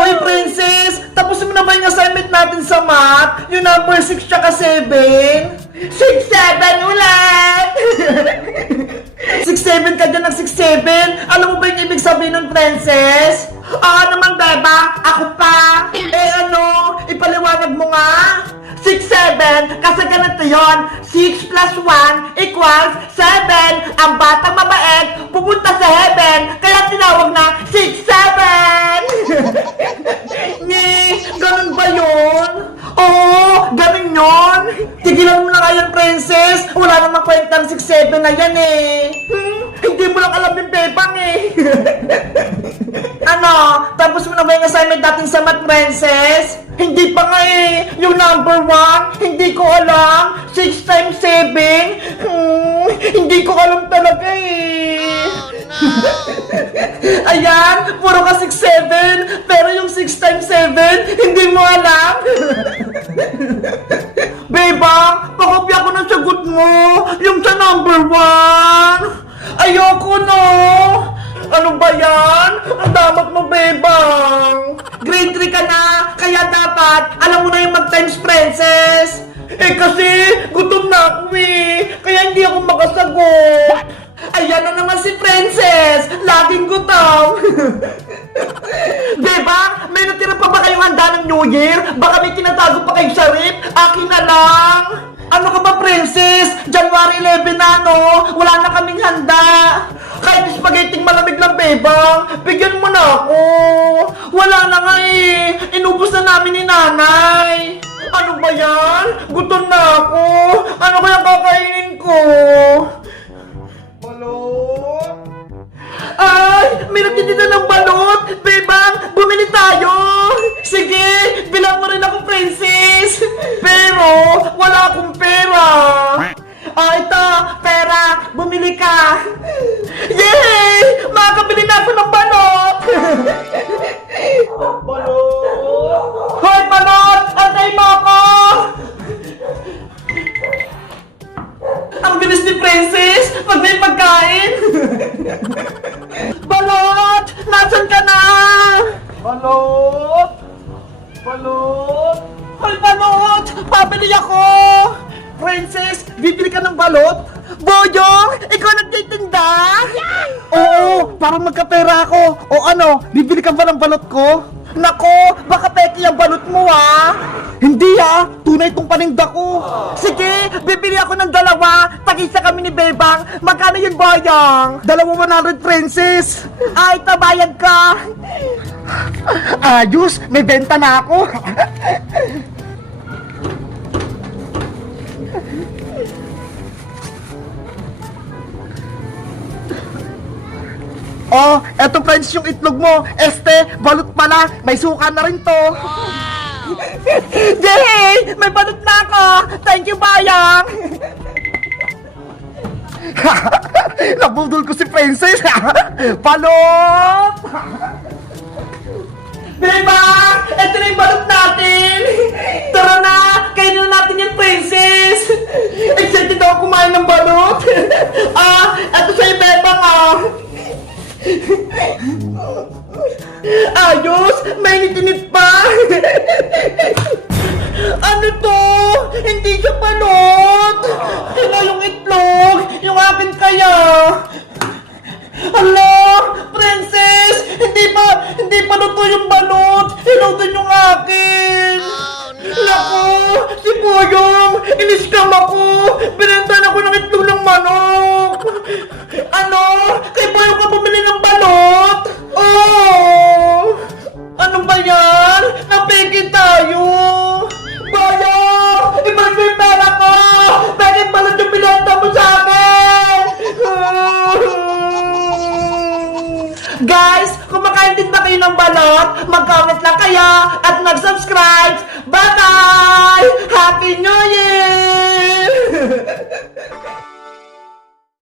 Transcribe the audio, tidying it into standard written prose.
Hoy, Princess! Tapos mo na ba yung assignment natin sa math? Yung number 6 tsaka 7? 6, 7 ulit! 6-7 ka dyan ng 6-7? Alam mo ba yung ibig sabihin ng Princess? Oo naman, beba. Ako pa. Ipaliwanag mo nga. 6-7, kasi ganito yun. 6 plus 1 equals 7. Ang batang mabait pupunta sa heaven, kaya tinawag na 6-7. Ganun ba yun? Oo, ganun yun. Tigilan mo na nga yan, Princess. Wala namang kwentang 6-7 na yan eh. Hindi mo lang alam yung bebang eh. Tapos mo na ba yung assignment natin sa math, Princess? Hindi pa nga eh. Yung number 1, hindi ko alam. 6 times 7? Hindi ko alam talaga eh. Ayan, puro ka 6-7. Pero yung 6 times 7, hindi mo alam. Bebang, pakopya ko ng sagot mo. Yung sa number 1. Ayoko no. Ano ba yan? Ang damat mo, bebang. Grade 3 ka na, kaya dapat alam mo na yung mag-times, Princess. Kasi gutom na ako eh. Kaya hindi ako makasagot. Ayan na naman si Princess. Laging gutom. Bebang, may natira pa ba kayong handa ng New Year? Baka may tinatago pa kayong sarip? Akin na lang. Ano ka ba, Princess? January 11 na, no? Wala na kaming handa. Kahit spaghetti malamig lang, bebang, bigyan mo na ako. Wala na nga eh. Inubos na namin ni nanay. Ano ba yan? Gutom na ako. Ano kaya kakainin ko? Balot? Ay, may nagtitinda ng balot. Bebang, bumili tayo. Sige, bilang mo rin ako, Princess. Pero, wala akong pera. Ito, pera, bumili ka. Yay! Makakabili na ako ng balot. Balot! Hoy, balot! Antay mo ako! Ang bilis ni Princess pag may pagkain. Balot! Nasaan ka na? Balot! Balot! Hoy, balot! Pabili ako! Princess, bibili ka ng balot? Boyong, ikaw nagtitinda? Oo, para magkapera ako. O ano, bibili ka ba ng balot ko? Nako, baka peki ang balot mo ah. Hindi ah, tunay tong paninda ko. Sige, bibili ako ng 2. Tag-isa kami ni Bebang. Magkano yun, Boyong? 200, Princess. Ay, tabayad ka. Ayos, may benta na ako. Oh, eto friends yung itlog mo. Balot pala. May suka na rin to. Yay! May balot na ako. Thank you, Bayang. Nabudol ko si Princess. Balot! Diba? Eto na yung balot natin. Tara na. Kainin na natin yung Princess. Excited ako kumain ng balot. Eto sa'yo, Bebang Ayos! May nitinit pa! Ano to? Hindi siya balot! Sila yung itlog! Yung akin kaya! Hala! Princess! Hindi pa luto yung balot! Hinutin yung akin! Naku! Si Boyong! Iniskam ako! Binentan ako ng itlog ng manok! Ano? Kay Boyong ka bumili ng balot? Oh! Ano ba yan? Napeke tayo! Boyong! Ibalik mo yung pera ko! Bakit balot yung binenta mo sa akin? Guys, kung makain din ba kayo ng balot, mag-comment lang kayo at mag-subscribe. Bye-bye! Happy New Year!